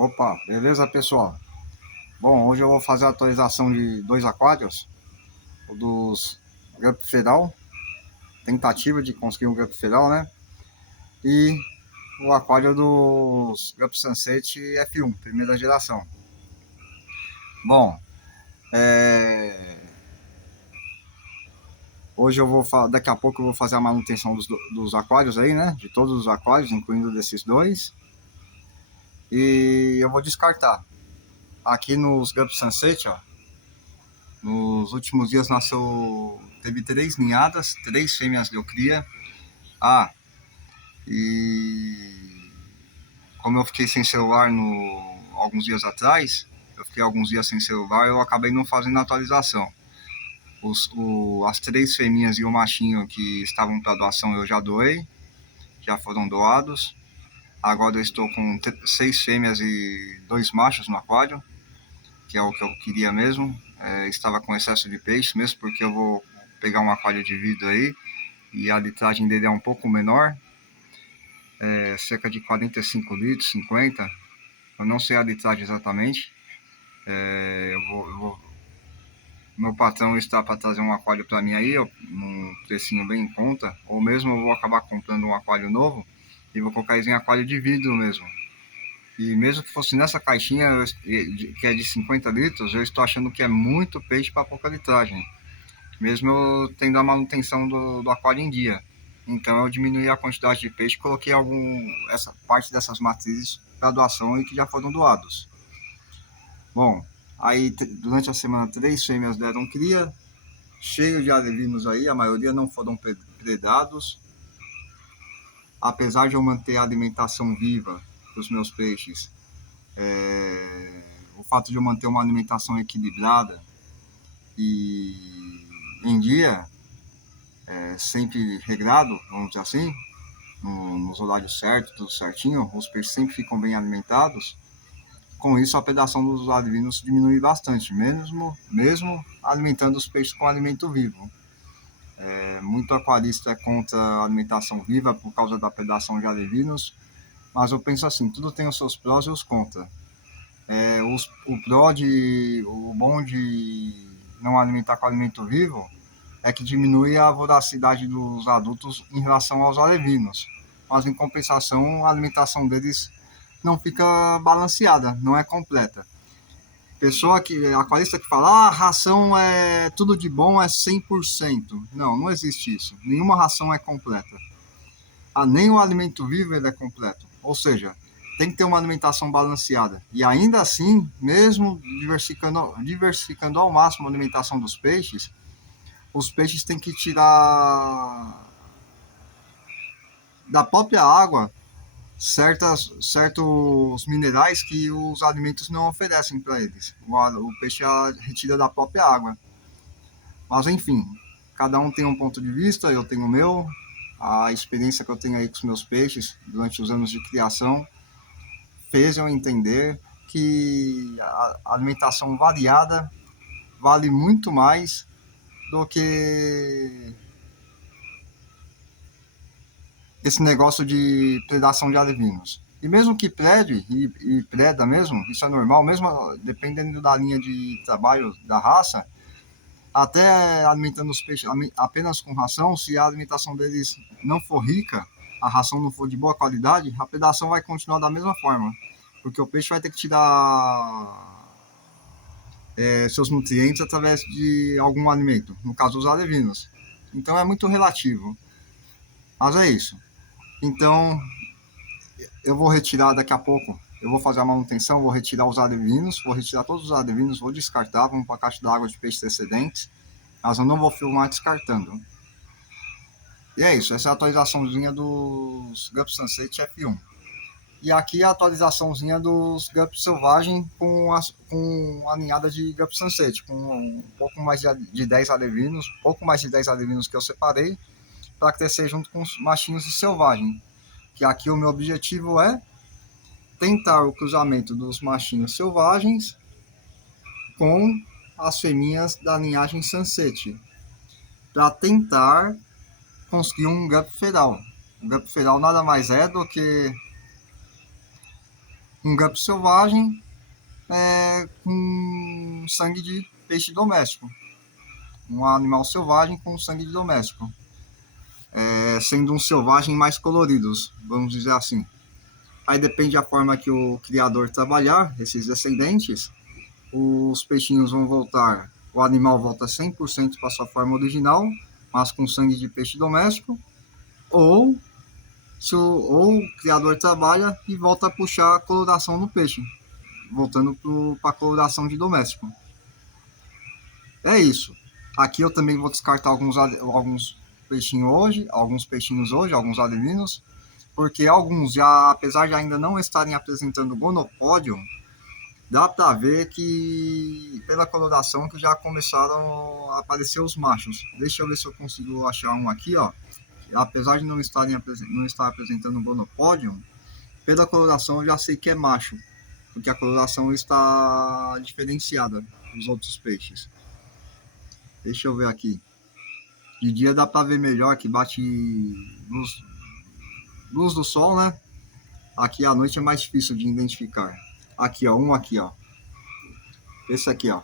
Opa, beleza pessoal? Bom, hoje eu vou fazer a atualização de dois aquários, o dos Gup Feral, tentativa de conseguir um Gup Feral, né? E o aquário dos Gup Sunset F1, primeira geração. Bom, hoje eu vou, daqui a pouco eu vou fazer a manutenção dos aquários aí, né? De todos os aquários, incluindo desses dois. E eu vou descartar. Aqui nos Gup Sunset, ó, nos últimos dias teve 3 ninhadas, 3 fêmeas deu cria. E como eu fiquei sem celular alguns dias atrás, eu fiquei alguns dias sem celular, eu acabei não fazendo a atualização. As 3 fêmeas e o machinho que estavam para doação eu já doei, já foram doados. Agora eu estou com 6 fêmeas e 2 machos no aquário, que é o que eu queria mesmo. Estava com excesso de peixe mesmo, porque eu vou pegar um aquário de vidro aí e a litragem dele é um pouco menor, cerca de 45 litros, 50. Eu não sei a litragem exatamente. Meu patrão está para trazer um aquário para mim aí, num precinho bem em conta, ou mesmo eu vou acabar comprando um aquário novo e vou colocar isso em aquário de vidro mesmo. E mesmo que fosse nessa caixinha, que é de 50 litros, eu estou achando que é muito peixe para pouca litragem, mesmo eu tendo a manutenção do aquário em dia. Então eu diminuí a quantidade de peixe e coloquei essa parte dessas matrizes para doação e que já foram doados. Bom, aí durante a semana 3 fêmeas deram cria, cheio de alevinos aí, a maioria não foram predados. Apesar de eu manter a alimentação viva dos meus peixes, o fato de eu manter uma alimentação equilibrada e em dia, sempre regrado, vamos dizer assim, nos horários certos, tudo certinho, os peixes sempre ficam bem alimentados. Com isso, a predação dos alevinos diminui bastante, mesmo alimentando os peixes com alimento vivo. Muito aquarista é contra a alimentação viva por causa da predação de alevinos, mas eu penso assim, tudo tem os seus prós e os contras. O bom de não alimentar com alimento vivo é que diminui a voracidade dos adultos em relação aos alevinos, mas em compensação a alimentação deles não fica balanceada, não é completa. Aquarista que fala, a ração é tudo de bom, é 100%. Não, não existe isso. Nenhuma ração é completa. Nem o alimento vivo ele é completo. Ou seja, tem que ter uma alimentação balanceada. E ainda assim, mesmo diversificando ao máximo a alimentação dos peixes, os peixes têm que tirar da própria água certos minerais que os alimentos não oferecem para eles. O peixe retira da própria água. Mas enfim, cada um tem um ponto de vista, eu tenho o meu. A experiência que eu tenho aí com os meus peixes durante os anos de criação fez eu entender que a alimentação variada vale muito mais do que esse negócio de predação de alevinos. E mesmo que prede, e preda mesmo, isso é normal, mesmo dependendo da linha de trabalho da raça, até alimentando os peixes apenas com ração, se a alimentação deles não for rica, a ração não for de boa qualidade, a predação vai continuar da mesma forma, porque o peixe vai ter que tirar seus nutrientes através de algum alimento, no caso os alevinos. Então é muito relativo. Mas é isso. Então, eu vou retirar daqui a pouco, eu vou fazer a manutenção, vou retirar os alevinos, vou retirar todos os alevinos, vou descartar, vamos para a caixa d'água de peixes excedentes, mas eu não vou filmar descartando. E é isso, essa é a atualizaçãozinha dos Gup Sunset F1. E aqui a atualizaçãozinha dos Gup Selvagem com a ninhada de Gup Sunset, com um pouco mais de 10 alevinos, pouco mais de 10 alevinos que eu separei, para crescer junto com os machinhos de Selvagem. Que aqui o meu objetivo é tentar o cruzamento dos machinhos selvagens com as fêmeas da linhagem Sunset, para tentar conseguir um Gup Feral. O Gup Feral nada mais é do que um gup selvagem com sangue de peixe doméstico. Um animal selvagem com sangue de doméstico. Sendo um selvagem mais coloridos, vamos dizer assim. Aí depende da forma que o criador trabalhar, esses descendentes, os peixinhos vão voltar, o animal volta 100% para sua forma original, mas com sangue de peixe doméstico, ou o criador trabalha e volta a puxar a coloração no peixe, voltando para a coloração de doméstico. É isso. Aqui eu também vou descartar alguns peixinhos hoje, alguns alevinos, porque alguns já, apesar de ainda não estarem apresentando gonopódio, dá para ver que pela coloração que já começaram a aparecer os machos. Deixa eu ver se eu consigo achar um aqui, ó. Apesar de não estar apresentando gonopódio, pela coloração eu já sei que é macho, porque a coloração está diferenciada dos outros peixes. Deixa eu ver aqui. De dia dá para ver melhor, que bate luz do sol, né? Aqui à noite é mais difícil de identificar. Aqui, ó, um aqui, ó. Esse aqui, ó.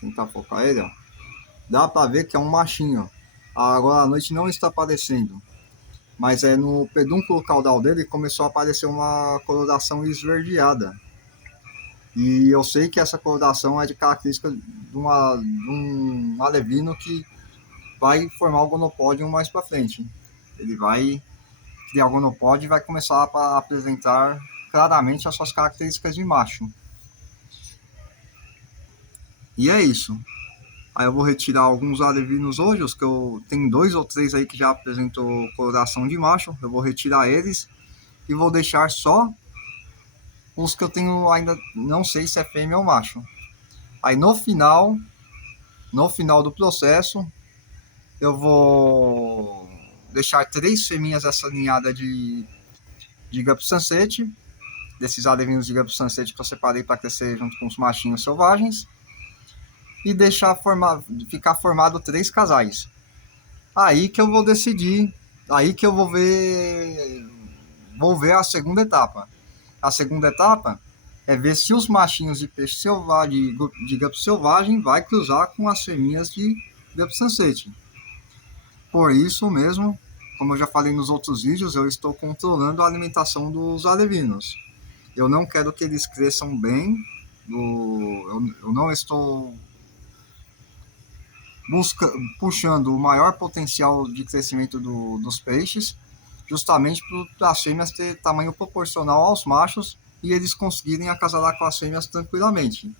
Tentar focar ele, ó. Dá para ver que é um machinho. Agora à noite não está aparecendo. Mas no pedúnculo caudal dele começou a aparecer uma coloração esverdeada. E eu sei que essa coloração é de característica de um alevino que vai formar o gonopódio mais para frente. Ele vai criar o gonopódio e vai começar a apresentar claramente as suas características de macho. E é isso. Aí eu vou retirar alguns alevinos hoje, os que eu tenho 2 ou 3 aí que já apresentou coloração de macho. Eu vou retirar eles e vou deixar só os que eu tenho ainda não sei se é fêmea ou macho. Aí no final do processo, eu vou deixar 3 fêmeas dessa ninhada de Gup Sunset, desses alevinos de Gup Sunset que eu separei para crescer junto com os machinhos selvagens, e deixar ficar formado 3 casais. Aí que eu vou decidir, aí que eu vou ver a segunda etapa. A segunda etapa é ver se os machinhos de peixe selvagem, de Gup selvagem, vai cruzar com as fêmeas de Gup Sunset. Por isso mesmo, como eu já falei nos outros vídeos, eu estou controlando a alimentação dos alevinos. Eu não quero que eles cresçam bem, eu não estou puxando o maior potencial de crescimento dos peixes, justamente para as fêmeas ter tamanho proporcional aos machos e eles conseguirem acasalar com as fêmeas tranquilamente.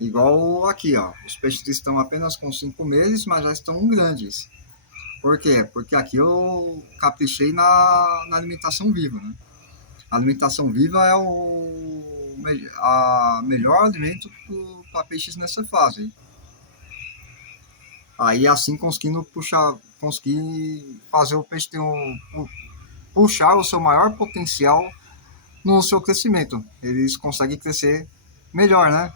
Igual aqui, ó, os peixes estão apenas com 5 meses, mas já estão grandes. Por quê? Porque aqui eu caprichei na alimentação viva, né? A alimentação viva é a melhor alimento para peixes nessa fase. Aí assim conseguir fazer o peixe puxar o seu maior potencial no seu crescimento. Eles conseguem crescer melhor, né?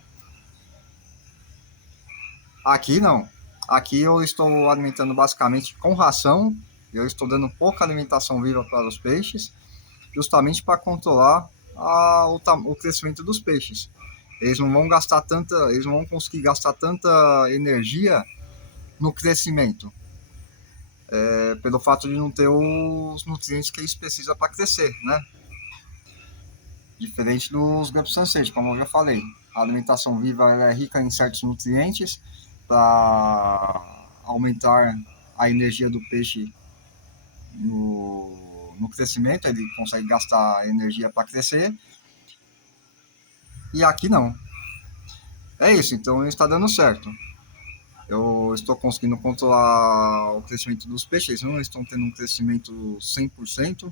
Aqui não. Aqui eu estou alimentando basicamente com ração. Eu estou dando pouca alimentação viva para os peixes, justamente para controlar o crescimento dos peixes. Eles não vão conseguir gastar tanta energia no crescimento, pelo fato de não ter os nutrientes que eles precisam para crescer, né? Diferente dos Gup Sunset, como eu já falei. A alimentação viva é rica em certos nutrientes para aumentar a energia do peixe no crescimento, ele consegue gastar energia para crescer. E aqui não. É isso, então está dando certo. Eu estou conseguindo controlar o crescimento dos peixes, eles não estão tendo um crescimento 100%,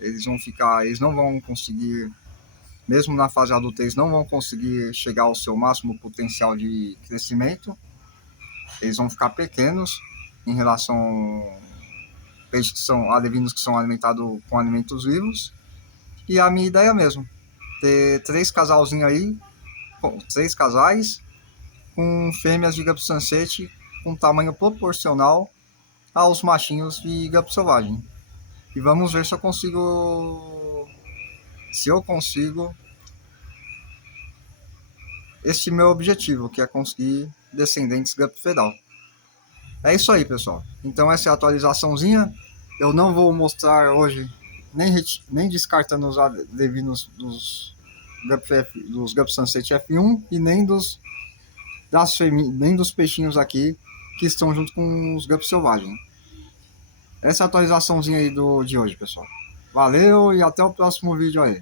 eles não vão conseguir, mesmo na fase adulta, eles não vão conseguir chegar ao seu máximo potencial de crescimento, eles vão ficar pequenos em relação a peixes que são alevinos que são alimentados com alimentos vivos, e a minha ideia mesmo, ter 3 casalzinhos aí, 3 casais, com fêmeas de Gup Sunset com tamanho proporcional aos machinhos de Gup selvagem. E vamos ver se eu consigo. Se eu consigo este meu objetivo, que é conseguir descendentes Gup Fedal. É isso aí, pessoal. Então essa é a atualizaçãozinha. Eu não vou mostrar hoje, nem descartando os alevinos dos Gup Sunset F1 e nem nem dos peixinhos aqui que estão junto com os Gup selvagens. Essa é a atualizaçãozinha aí de hoje, pessoal. Valeu e até o próximo vídeo aí.